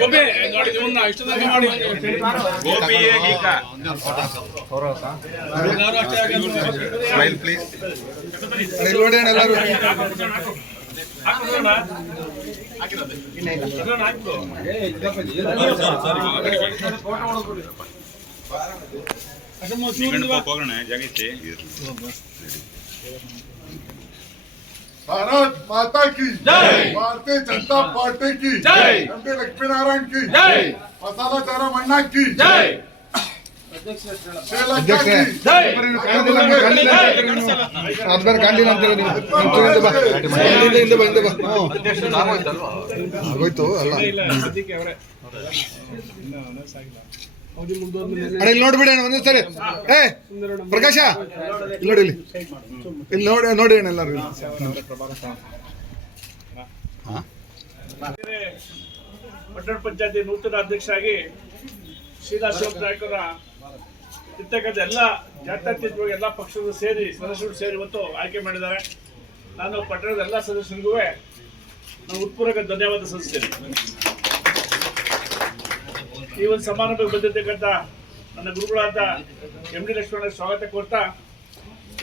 ಒಮ್ಮೆ ನೋಡಿ ನಿಮ್ಮನ್ನ ಇಷ್ಟು ತನಕ ಮಾಡಿ. ಗೋಪಿಯೇ ಎಲ್ಲರೂ ಅಷ್ಟೇ. ಸ್ಮೈಲ್ ಪ್ಲೀಸ್ ನೋಡಿ. ಎಲ್ಲರೂ? ಹೋಗೋಣ ಜಗತ್ತಿ भारत माता की जय। भारतीय जनता पार्टी की जय। एमपी लक्ष्मी नारायण की जय मसाला चारा मन्ना की जय ಶ್ರೀಲಂಕಾ ಅಧ್ಯಕ್ಷರೇ की ಜೈ ಕಾಣ್ತಿಲ್ಲ, ಕಾಣ್ತಿಲ್ಲ, ಕಾಣ್ತಿಲ್ಲ. ಅದ್ಮೇಲೆ ಕಾಣ್ಲಿಲ್ಲ ಅಂತ ಹೇಳಿ ನೀವು. ಹಿಂದೆ ಬಾ. ಹಿಂದೆ, ಹಿಂದೆ ಬಾ, ಹಿಂದೆ ಬಾ. ಹ್ಞೂ. ಆಗೋಯ್ತು ಅಲ್ಲ ಇಲ್ಲ ನೋಡ್ಬಿಡಿ ಅಣ್ಣ ಒಂದೇ ಸರಿ. ಏ ಪ್ರಕಾಶ. ಇಲ್ಲಿ ನೋಡಿ ಇಲ್ಲಿ. ಇಲ್ಲಿ ನೋಡಿ ನೋಡಿ ಅಣ್ಣ ಎಲ್ಲರೂ. ಪಟ್ಟಣ ಪಂಚಾಯತಿ ನೂತನ ಅಧ್ಯಕ್ಷರಾಗಿ ಶ್ರೀನಿವಾಸ ನಾಯಕರ ಇರ್ತಕ್ಕಂಥ ಎಲ್ಲ ಜಾತ್ಯತೀತವಾಗಿ ಎಲ್ಲ ಪಕ್ಷಗಳು ಸೇರಿ ಸದಸ್ಯರು ಸೇರಿ ಇವತ್ತು ಆಯ್ಕೆ ಮಾಡಿದ್ದಾರೆ. ನಾನು ಪಟ್ಟಣದ ಎಲ್ಲ ಸದಸ್ಯರಿಗೂ ನಾನು ಉತ್ಪೂರ್ವಕ ಧನ್ಯವಾದ ಸಲ್ಲಿಸ್ತೇನೆ. ಈ ಒಂದು ಸಮಾರಂಭಕ್ಕೆ ಬಂದಿರ್ತಕ್ಕಂಥ ನನ್ನ ಗುರುಗಳಾದ ಎಂ ಡಿ ಲಕ್ಷ್ಮಣ ಸ್ವಾಗತ ಕೊಡ್ತಾ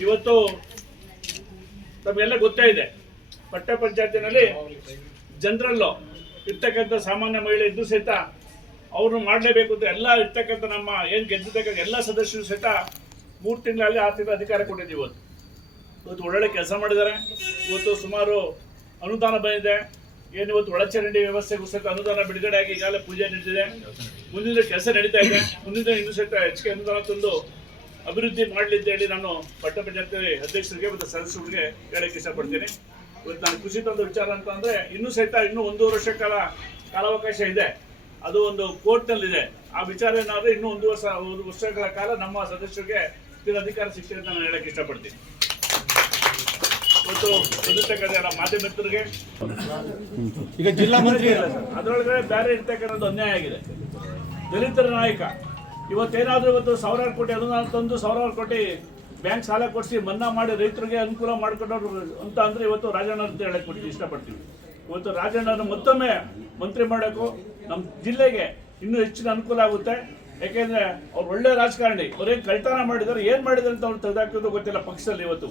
ಇವತ್ತು ತಮಗೆಲ್ಲ ಗೊತ್ತೇ ಇದೆ. ಪಟ್ಟ ಪಂಚಾಯತಿನಲ್ಲಿ ಜನರಲ್ಲು ಇರ್ತಕ್ಕಂಥ ಸಾಮಾನ್ಯ ಮಹಿಳೆ ಇದ್ದು ಸಹಿತ ಅವರು ಮಾಡಲೇಬೇಕು ಅಂತ ಎಲ್ಲ ಇರ್ತಕ್ಕಂಥ ನಮ್ಮ ಏನು ಗೆದ್ದಿರ್ತಕ್ಕಂಥ ಎಲ್ಲ ಸದಸ್ಯರು ಸಹಿತ ಮೂರು ತಿಂಗಳಲ್ಲಿ ಆರು ತಿಂಗಳ ಅಧಿಕಾರ ಕೊಟ್ಟಿದ್ದೀವಿ ಇವತ್ತು. ಇವತ್ತು ಒಳ್ಳೊಳ್ಳೆ ಕೆಲಸ ಮಾಡಿದ್ದಾರೆ. ಇವತ್ತು ಸುಮಾರು ಅನುದಾನ ಬಂದಿದೆ. ಏನು ಇವತ್ತು ಒಳಚರಂಡಿ ವ್ಯವಸ್ಥೆಗೂ ಸಹಿತ ಅನುದಾನ ಬಿಡುಗಡೆ ಆಗಿ ಈಗಾಗಲೇ ಪೂಜೆ ನಡೆದಿದೆ. ಮುಂದಿನ ಕೆಲಸ ನಡೀತಾ ಇದೆ. ಮುಂದಿನ ಇನ್ನೂ ಸಹಿತ ಹೆಚ್ಚಿಗೆ ಅನುದಾನ ತಂದು ಅಭಿವೃದ್ಧಿ ಮಾಡಲಿ ಅಂತ ಹೇಳಿ ನಾನು ಪಟ್ಟ ಪಂಚಾಯತಿ ಅಧ್ಯಕ್ಷರಿಗೆ ಮತ್ತು ಸದಸ್ಯರಿಗೆ ಹೇಳಕ್ಕೆ ಇಷ್ಟಪಡ್ತೀನಿ. ಇವತ್ತು ನಾನು ಖುಷಿ ತಂದ ವಿಚಾರ ಅಂತ ಅಂದ್ರೆ ಇನ್ನೂ ಸಹಿತ ಇನ್ನೂ ಒಂದೂವರೆ ವರ್ಷ ಕಾಲ ಕಾಲಾವಕಾಶ ಇದೆ. ಅದು ಒಂದು ಕೋರ್ಟ್ನಲ್ಲಿದೆ. ಆ ವಿಚಾರ ಏನಾದ್ರೆ ಇನ್ನೂ ಒಂದು ವರ್ಷ ಒಂದು ವರ್ಷಗಳ ಕಾಲ ನಮ್ಮ ಸದಸ್ಯರಿಗೆ ಇದರ ಅಧಿಕಾರ ಸಿಗ್ತದೆ ಅಂತ ನಾನು ಹೇಳಕ್ಕೆ ಇಷ್ಟಪಡ್ತೀನಿ. ಮತ್ತು ಬಂದಿರ್ತಕ್ಕಂಥ ಮಾಧ್ಯಮಿತರಿಗೆ ಈಗ ಜಿಲ್ಲಾ ಮಂತ್ರಿ ಅದರೊಳಗಡೆ ಬೇರೆ ಇರ್ತಕ್ಕಂಥದ್ದು ಅನ್ಯಾಯ ಆಗಿದೆ. ದಲಿತರ ನಾಯಕ. ಇವತ್ತೇನಾದರೂ ಇವತ್ತು ಸಾವಿರಾರು ಕೋಟಿ ಅನುದಾನ ತಂದು ಸಾವಿರಾರು ಕೋಟಿ ಬ್ಯಾಂಕ್ ಸಾಲ ಕೊಡಿಸಿ ಮನ್ನಾ ಮಾಡಿ ರೈತರಿಗೆ ಅನುಕೂಲ ಮಾಡ್ಕೊಂಡವ್ರು ಅಂತ ಅಂದರೆ ಇವತ್ತು ರಾಜಣ್ಣ ಅಂತ ಹೇಳಕ್ ಕೊಟ್ಟು ಇಷ್ಟಪಡ್ತೀವಿ. ಇವತ್ತು ರಾಜಣ್ಣನ ಮತ್ತೊಮ್ಮೆ ಮಂತ್ರಿ ಮಾಡೋಕ್ಕೂ ನಮ್ಮ ಜಿಲ್ಲೆಗೆ ಇನ್ನೂ ಹೆಚ್ಚಿನ ಅನುಕೂಲ ಆಗುತ್ತೆ. ಯಾಕೆಂದರೆ ಅವ್ರು ಒಳ್ಳೆ ರಾಜಕಾರಣಿ. ಅವ್ರೇನು ಕಳ್ತನ ಮಾಡಿದ್ದಾರೆ. ಏನು ಮಾಡಿದ್ದಾರೆ ಅಂತ ಅವ್ರು ತೆಗೆದಾಕೋದು ಗೊತ್ತಿಲ್ಲ ಪಕ್ಷದಲ್ಲಿ ಇವತ್ತು.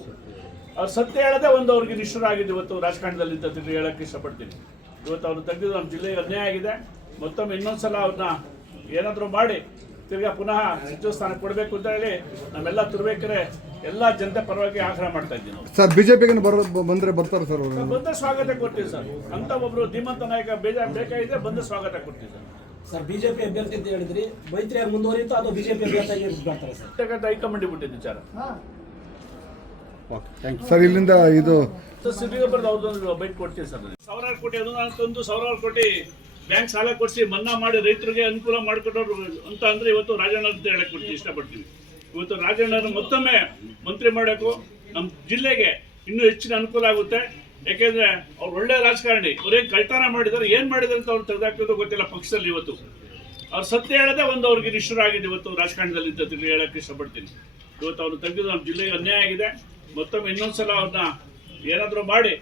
ಅವ್ರು ಸತ್ಯ ಹೇಳದೆ ಒಂದು ಅವ್ರಿಗೆ ನಿಷ್ಠರ ಇವತ್ತು ರಾಜಕಾರಣದಲ್ಲಿ ಅಂತ ಹೇಳಕ್ಕೆ ಇಷ್ಟಪಡ್ತೀನಿ. ಇವತ್ತು ಅವ್ರು ತೆಗೆದು ನಮ್ಮ ಜಿಲ್ಲೆಗೆ ಅನ್ಯಾಯ ಆಗಿದೆ. ಮತ್ತೊಮ್ಮೆ ಇನ್ನೊಂದ್ಸಲ ಅವ್ರನ್ನ ಏನಾದರೂ ಮಾಡಿ ತಿರ್ಗಾ ಪುನಃ ಸಚಿವ ಸ್ಥಾನ ಕೊಡಬೇಕು ಅಂತ ಹೇಳಿ ನಮ್ಮೆಲ್ಲ ತುರ್ಬೇಕರೆ ಎಲ್ಲ ಜನತೆ ಪರವಾಗಿ ಆಗ್ರಹ ಮಾಡ್ತಾ ಇದ್ದೀವಿ ನಾವು. ಸರ್ ಬಿಜೆಪಿಗೆ ಬರೋ ಬಂದ್ರೆ ಬರ್ತಾರೆ ಸರ್ ಬಂದ್ರೆ ಬಂದ ಸ್ವಾಗತ ಕೊಡ್ತೀವಿ ಸರ್. ಅಂತ ಒಬ್ರು ಧೀಮಂತ ನಾಯಕ ಬೇಜಾರು ಬೇಕಾಗಿದೆ ಬಂದ ಸ್ವಾಗತ ಕೊಡ್ತೀವಿ ಸರ್. ಸರ್ ಬಿಜೆಪಿ ಅಭ್ಯರ್ಥಿ ಅಂತ ಹೇಳಿದ್ರಿ. ಮೈತ್ರಿ ಮುಂದುವರಿಯುತ್ತಾ ಅಥವಾ ಬಿಜೆಪಿ ಅಭ್ಯರ್ಥಿ ಬರ್ತಾರೆ ಸರ್? ಹೈಕಮಾಂಡ್ ಬಿಟ್ಟಿದ್ದು ವಿಚಾರ. ಸರ್ ಇಲ್ಲಿಂದ ಇದು ಸಿದ್ದಿಗೆ ಬರೆದು ಅವ್ರದ್ದೊಂದು ಬೈಟ್ ಕೊಡ್ತೀವಿ ಸರ್. ಸಾವಿರಾರು ಕೋಟಿ ಅನುದಾನ ತಂದು ಸಾವಿರಾರು ಕೋಟಿ ಬ್ಯಾಂಕ್ ಸಾಲ ಕೊಡಿಸಿ ಮನ್ನಾ ಮಾಡಿ ರೈತರಿಗೆ ಅನುಕೂಲ ಮಾಡಿಕೊಟ್ಟವ್ರು ಅಂತ ಅಂದ್ರೆ ಇವತ್ತು ರಾಜಣ್ಣ ಅಂತ ಹೇಳಕ್ ಇಷ್ಟಪಡ್ತೀವಿ. ಇವತ್ತು ರಾಜಣ್ಣನ ಮತ್ತೊಮ್ಮೆ ಮಂತ್ರಿ ಮಾಡೋಕ್ಕೂ ನಮ್ಮ ಜಿಲ್ಲೆಗೆ ಇನ್ನೂ ಹೆಚ್ಚಿನ ಅನುಕೂಲ ಆಗುತ್ತೆ. ಯಾಕೆಂದ್ರೆ ಅವ್ರು ಒಳ್ಳೆ ರಾಜಕಾರಣಿ. ಅವ್ರೇನ್ ಕಳ್ತನ ಮಾಡಿದಾರೆ, ಏನ್ ಮಾಡಿದ್ರು ಅಂತ ಅವ್ರು ತೆಗೆದಾಕೋದು ಗೊತ್ತಿಲ್ಲ ಪಕ್ಷದಲ್ಲಿ ಇವತ್ತು. ಅವ್ರು ಸತ್ಯ ಹೇಳದೆ ಒಂದು ಅವ್ರಿಗೆ ನಿಷ್ಠುರ ಆಗಿದೆ ಇವತ್ತು ರಾಜಕಾರಣದಲ್ಲಿ ಅಂತ ಹೇಳಕ್ಕೆ ಇಷ್ಟಪಡ್ತೀನಿ. ಇವತ್ತು ಅವ್ರು ತೆಗೆದು ನಮ್ಮ ಜಿಲ್ಲೆಗೆ ಅನ್ಯಾಯ ಆಗಿದೆ. ಮತ್ತೊಮ್ಮೆ ಇನ್ನೊಂದ್ಸಲ ಅವ್ರನ್ನ ಏನಾದರೂ ಮಾಡಿ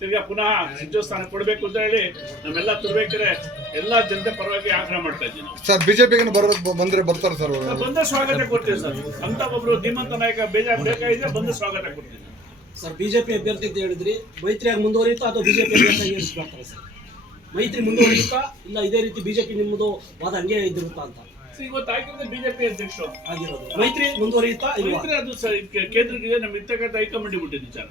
ತಿರ್ಗಾ ಪುನಃ ಸಚಿವ ಸ್ಥಾನ ಕೊಡಬೇಕು ಅಂತ ಹೇಳಿ ನಮ್ಮೆಲ್ಲ ತುರ್ಬೇಕ್ರೆ ಎಲ್ಲ ಜನತೆ ಪರವಾಗಿ ಆಗ್ರಹ ಮಾಡ್ತಾ ಇದ್ದೀವಿ ನಾವು. ಸರ್ ಬಿಜೆಪಿಗೆ ಬರೋ ಬಂದ್ರೆ ಬರ್ತಾರೆ ಸರ್ ಬಂದ ಸ್ವಾಗತ ಕೊಡ್ತೀವಿ ಸರ್. ಅಂತ ಒಬ್ರು ಧೀಮಂತ ನಾಯಕ ಬೇಜಾರ್ ಬೇಕಾಗಿದೆ ಬಂದ ಸ್ವಾಗತ ಕೊಡ್ತೀವಿ. ಸರ್ ಬಿಜೆಪಿ ಅಭ್ಯರ್ಥಿ ಅಂತ ಹೇಳಿದ್ರಿ ಮೈತ್ರಿಯಾಗಿ ಮುಂದುವರಿಯುತ್ತಾ ಅಥವಾ ಬಿಜೆಪಿ ಅಭ್ಯರ್ಥಿ ಬರ್ತಾರೆ ಸರ್? ಮೈತ್ರಿ ಮುಂದುವರಿಯುತ್ತಾ ಇಲ್ಲ ಇದೇ ರೀತಿ ಬಿಜೆಪಿ ನಿಮ್ಮದು ವಾದ ಹಂಗೆ ಇದ್ದಿರುತ್ತಾ ಅಂತ? ಸೊ ಇವತ್ತು ಆಗಿರೋದು ಬಿಜೆಪಿ ಅಧ್ಯಕ್ಷರು. ಆಗಿರೋದು. ಮೈತ್ರಿ ಮುಂದುವರಿಯುತ್ತಾ ಮೈತ್ರಿ ಅದು ಸರ್ ಕೇಂದ್ರಕ್ಕೆ ನಮ್ಮ ಇರ್ತಕ್ಕಂಥ ಹೈಕಮಾಂಡ್ ಬಿಟ್ಟಿದ್ದು ವಿಚಾರ